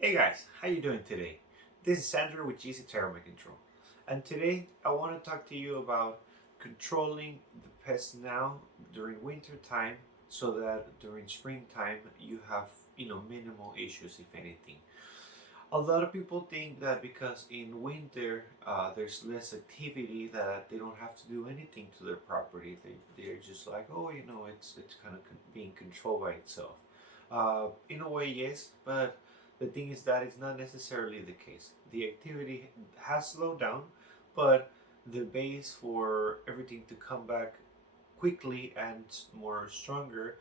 Hey guys, how you doing today? This is Sandra with GC Termite Control, and today I want to talk to you about controlling the pests now during winter time, so that during springtime you have minimal issues if anything. A lot of people think that because in winter there's less activity that they don't have to do anything to their property. They're just like, oh, it's kind of being controlled by itself. In a way, yes, but the thing is that it's not necessarily the case. The activity has slowed down, but the base for everything to come back quickly and more stronger,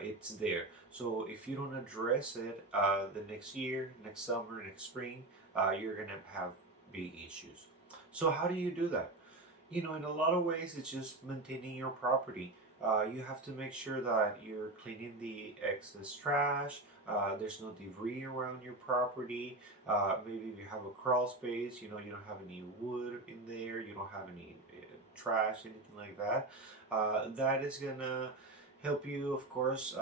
it's there. So if you don't address it the next year, next summer, next spring, you're gonna have big issues. So how do you do that? In a lot of ways, it's just maintaining your property. You have to make sure that you're cleaning the excess trash. There's no debris around your property. Maybe if you have a crawl space, you don't have any wood in there. You don't have any trash, anything like that. That is gonna help you, of course,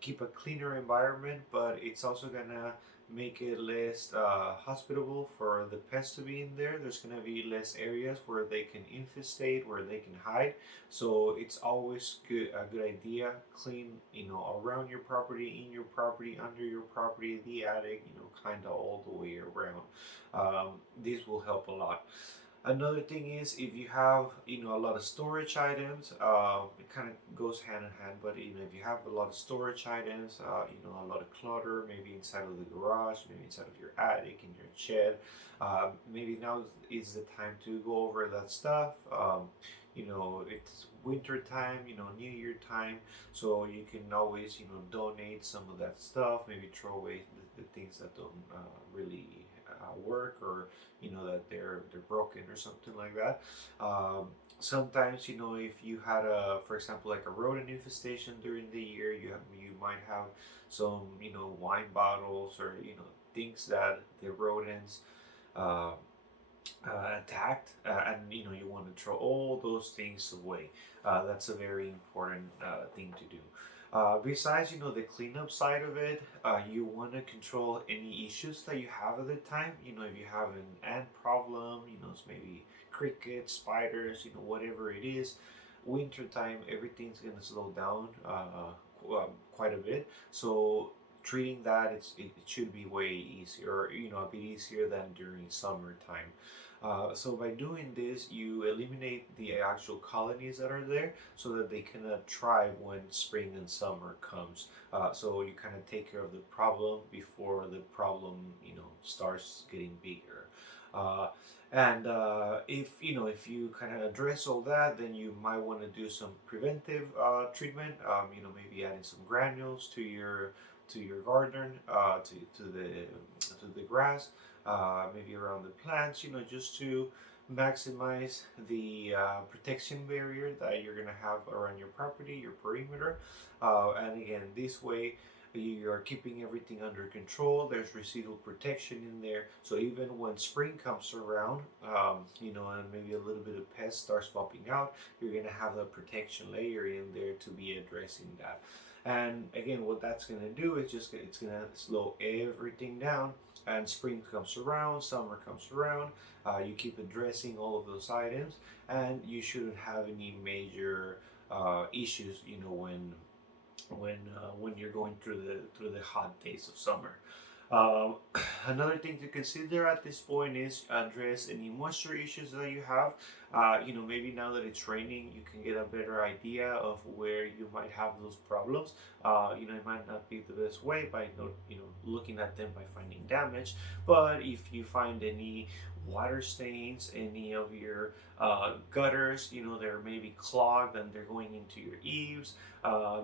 keep a cleaner environment, but it's also gonna make it less hospitable for the pests to be in there. There's gonna be less areas where they can infestate, where they can hide. So it's always a good idea clean, around your property, in your property, under your property, the attic, kind of all the way around. This will help a lot. Another thing is if you have a lot of storage items, it kind of goes hand in hand. But if you have a lot of storage items, a lot of clutter, maybe inside of the garage, maybe inside of your attic, in your shed, maybe now is the time to go over that stuff. It's winter time, New Year time, so you can always donate some of that stuff. Maybe throw away the things that don't really work, or that they're broken or something like that. Sometimes if you had for example, like a rodent infestation during the year, you might have some wine bottles, or things that the rodents uh, attacked, and you want to throw all those things away. That's a very important thing to do. Besides, the cleanup side of it, you want to control any issues that you have at the time. If you have an ant problem, it's maybe crickets, spiders, whatever it is. Winter time, everything's gonna slow down quite a bit. So treating that, it should be way easier, a bit easier than during summertime. So by doing this, you eliminate the actual colonies that are there, so that they cannot thrive when spring and summer comes. So you kind of take care of the problem before the problem, starts getting bigger. And if you kind of address all that, then you might want to do some preventive treatment. Maybe adding some granules to your garden, to the grass, maybe around the plants, just to maximize the protection barrier that you're gonna have around your property, your perimeter. And again, this way you are keeping everything under control. There's residual protection in there, so even when spring comes around, and maybe a little bit of pest starts popping out, you're gonna have the protection layer in there to be addressing that. And again, what that's gonna do is it's gonna slow everything down. And spring comes around, summer comes around. You keep addressing all of those items, and you shouldn't have any major issues. When you're going through the hot days of summer. Um, Another thing to consider at this point is address any moisture issues that you have. Maybe now that it's raining, you can get a better idea of where you might have those problems. It might not be the best way by not, looking at them by finding damage, but if you find any water stains, any of your gutters, they're maybe clogged and they're going into your eaves.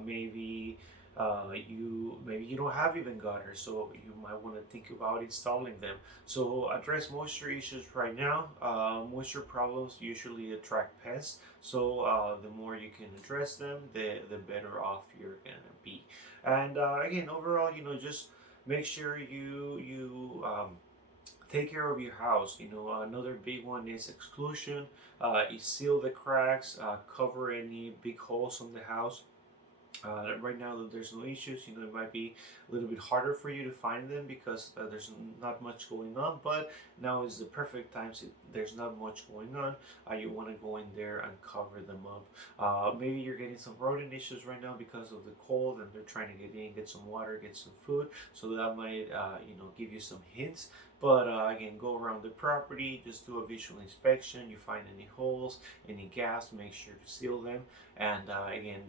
Maybe you don't have even gutters, so you might want to think about installing them. So address moisture issues right now. Moisture problems usually attract pests, so the more you can address them, the better off you're gonna be. And again, overall, just make sure you take care of your house. Another big one is exclusion. You seal the cracks, cover any big holes on the house. Right now, there's no issues. It might be a little bit harder for you to find them because there's not much going on. But now is the perfect time. So there's not much going on. You want to go in there and cover them up. Maybe you're getting some rodent issues right now because of the cold, and they're trying to get in, get some water, get some food. So that might, give you some hints. But again, go around the property, just do a visual inspection. You find any holes, any gaps, make sure to seal them. And again,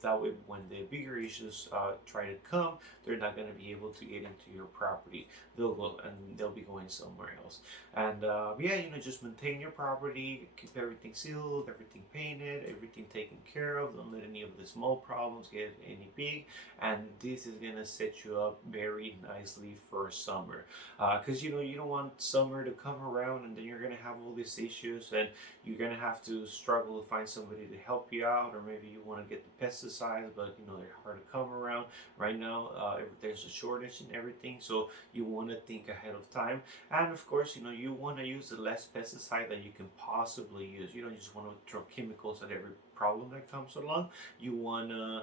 that way, when the bigger issues try to come, they're not going to be able to get into your property. They'll go and they'll be going somewhere else. And yeah, just maintain your property, keep everything sealed, everything painted, everything taken care of. Don't let any of the small problems get any big. And this is going to set you up very nicely for summer. Because you don't want summer to come around and then you're going to have all these issues, and you're going to have to struggle to find somebody to help you out, or maybe you want to get the pesticides, but they're hard to come around right now. There's a shortage in everything, so you want to think ahead of time. And of course, you want to use the less pesticide that you can possibly use. You don't just want to throw chemicals at every problem that comes along. You want to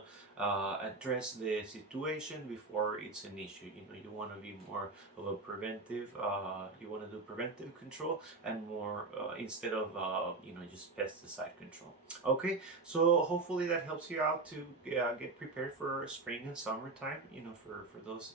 address the situation before it's an issue. You want to be more of a preventive. You want to do preventive control and more instead of just pesticide control. Okay, so hopefully that helps you out to get prepared for spring and summertime. For those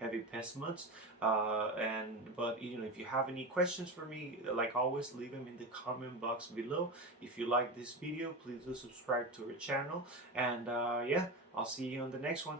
heavy pest months. But if you have any questions for me, like always, leave them in the comment box below. If you like this video, please do subscribe to our channel. And yeah, I'll see you on the next one.